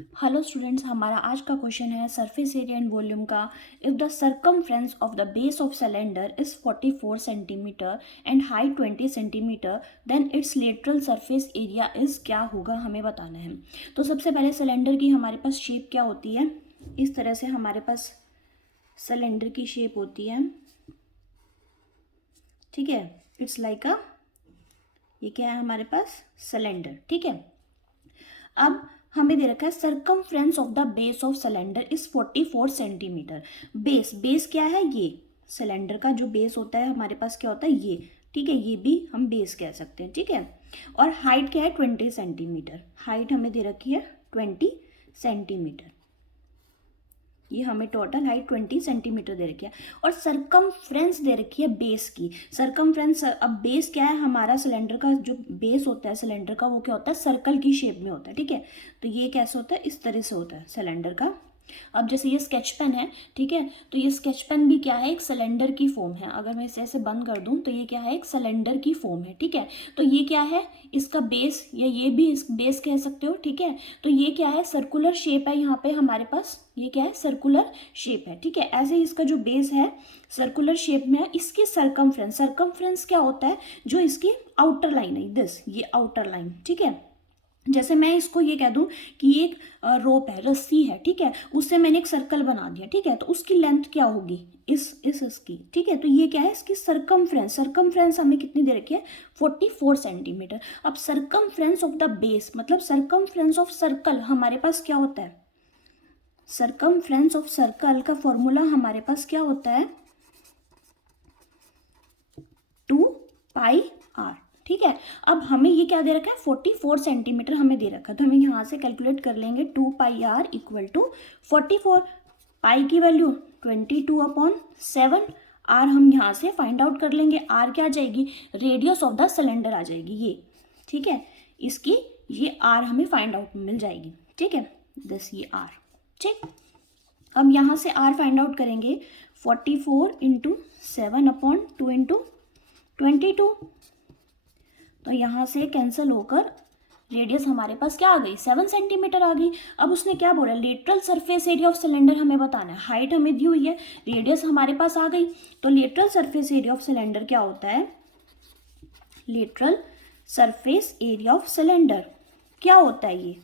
Hello students, हमारा आज का क्वेश्चन है सरफेस एरिया एंड वॉल्यूम का। If the circumference of the base of cylinder is 44 centimetre and height 20 centimetre, then its lateral surface area is क्या होगा, हमें बताना है। तो सबसे पहले सिलेंडर की हमारे पास शेप क्या होती है। इस तरह से हमारे पास सिलेंडर की शेप होती है, ठीक है। इट्स लाइक अ, ये क्या है हमारे पास, सिलेंडर, ठीक है। अब हमें दे रखा है circumference of the base of cylinder is 44 centimetre. Base क्या है, ये सिलेंडर का जो बेस होता है हमारे पास क्या होता है, ये, ठीक है। ये भी हम बेस कह सकते हैं, ठीक है। और हाइट क्या है, 20 सेंटीमीटर। हाइट हमें दे रखी है 20 सेंटीमीटर। ये हमें टोटल हाइट 20 सेंटीमीटर दे रखी है। और सरकमफ्रेंस दे रखी है बेस की। सरकमफ्रेंस, अब बेस क्या है हमारा, सिलेंडर का जो बेस होता है सिलेंडर का, वो क्या होता है, सर्कल की शेप में होता है, ठीक है। तो ये कैसे होता है, इस तरह से होता है सिलेंडर का। अब जैसे ये स्केच पेन है, ठीक है, तो ये स्केच पेन भी क्या है, एक सिलेंडर की फॉर्म है। अगर मैं इसे ऐसे बंद कर दूं तो ये क्या है, एक सिलेंडर की फॉर्म है, ठीक है। तो ये क्या है, इसका बेस, या ये भी इस बेस कह सकते हो, ठीक है। तो ये क्या है, सर्कुलर शेप है यहाँ पे हमारे पास। ये क्या है, सर्कुलर शेप है, ठीक है। ऐसे ही इसका जो बेस है सर्कुलर शेप में है। इसकी सरकमफ्रेंस क्या होता है, जो इसकी आउटर लाइन है, दिस, ये आउटर लाइन, ठीक है। जैसे मैं इसको ये कह दूं कि एक रोप है, रस्सी है, ठीक है, उससे मैंने एक सर्कल बना दिया, ठीक है। तो उसकी लेंथ क्या होगी, इसकी, ठीक है। तो ये क्या है, इसकी सरकमफ्रेंस हमें कितनी दे रखी है, 44 सेंटीमीटर। अब सरकमफ्रेंस ऑफ द बेस मतलब सरकमफ्रेंस ऑफ सर्कल हमारे पास क्या होता है, सरकमफ्रेंस ऑफ सर्कल का फॉर्मूला हमारे पास क्या होता है, 2πr, ठीक है। अब हमें ये क्या दे रखा है, 44 सेंटीमीटर हमें दे रखा है। तो हम यहाँ से कैलकुलेट कर लेंगे 2πr इक्वल टू 44। पाई की वैल्यू 22/7। आर हम यहाँ से फाइंड आउट कर लेंगे। आर क्या आ जाएगी, रेडियस ऑफ द सिलेंडर आ जाएगी ये, ठीक है। इसकी ये आर हमें फाइंड आउट मिल जाएगी, ठीक है, दिस ये आर, ठीक। अब यहाँ से आर फाइंड आउट करेंगे, 44 इंटू 7/2 इंटू 22। तो यहाँ से कैंसिल होकर रेडियस हमारे पास क्या आ गई, 7 सेंटीमीटर आ गई। अब उसने क्या बोला, lateral surface area of cylinder हमें बताना है। हाइट हमें दी हुई है, रेडियस हमारे पास आ गई। तो lateral surface area of cylinder क्या होता है, lateral surface area of cylinder क्या होता है, ये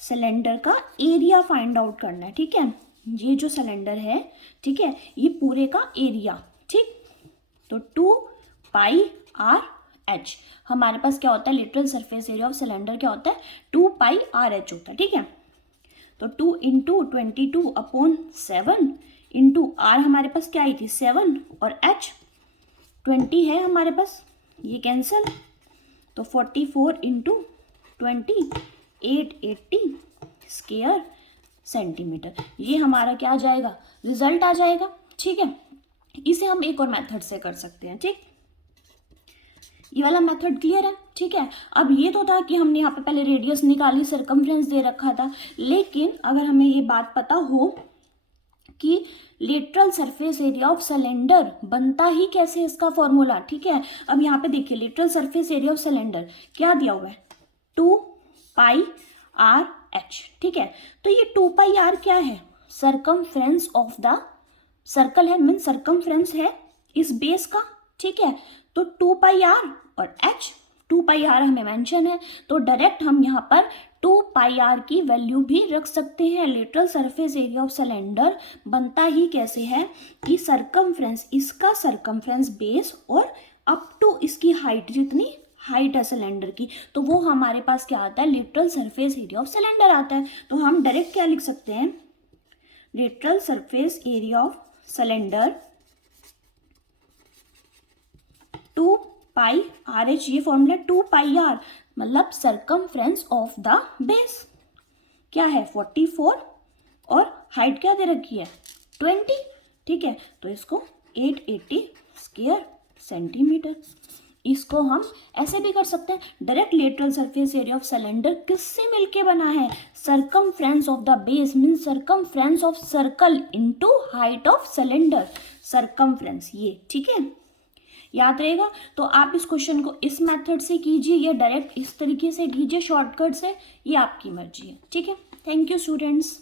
सिलेंडर का एरिया फाइंड आउट करना है, ठीक है। ये जो सिलेंडर है, ठीक है, ये पूरे का एरिया, ठीक। तो 2πr h हमारे पास क्या होता है, literal surface area of cylinder क्या होता है, 2πr h होता है, ठीक है। तो 2 इंटू 22/7 इंटू आर हमारे पास क्या आई थी, 7, और h 20 है हमारे पास, ये कैंसिल। तो 44 इंटू 20 880 स्क्वायर सेंटीमीटर। ये हमारा क्या आ जाएगा, रिजल्ट आ जाएगा, ठीक है। इसे हम एक और मेथड से कर सकते हैं, ठीक। ये वाला मेथड क्लियर है, ठीक है। अब ये तो था कि हमने यहाँ पे पहले रेडियस निकाली, सरकमफ्रेंस दे रखा था, लेकिन अगर हमें ये बात पता हो कि lateral surface area of cylinder बनता ही कैसे, इसका फॉर्मूला, ठीक है। अब यहाँ पे देखिए, lateral surface area of cylinder क्या दिया हुआ है, 2πr h, ठीक है। तो ये 2πr क्या है, सरकमफ्रेंस ऑफ द सर्कल है, मीन सरकमफ्रेंस है इस बेस का, ठीक है। तो 2πr और h, 2πr हमें मेंशन है, तो डायरेक्ट हम यहाँ पर 2πr की वैल्यू भी रख सकते हैं। Lateral surface area of cylinder बनता ही कैसे है कि सरकमफ्रेंस, इसका सरकमफ्रेंस बेस और अप टू इसकी हाइट, जितनी हाइट है सिलेंडर की, तो वो हमारे पास क्या आता है, lateral surface area of cylinder आता है। तो हम डायरेक्ट क्या लिख सकते हैं, lateral surface area of cylinder 2πr h, ये फॉर्मूला 2πr मतलब सरकमफ्रेंस ऑफ द बेस क्या है, 44, और हाइट क्या दे रखी है, 20, ठीक है। तो इसको 880 स्क्वायर सेंटीमीटर। इसको हम ऐसे भी कर सकते हैं, direct lateral surface area of cylinder किससे मिलके बना है, circumference of the base mean circumference of circle into height of cylinder, circumference, ये, ठीक है, याद रहेगा। तो आप इस क्वेश्चन को इस मेथड से कीजिए या डायरेक्ट इस तरीके से कीजिए शॉर्टकट से, ये आपकी मर्जी है, ठीक है। Thank you students.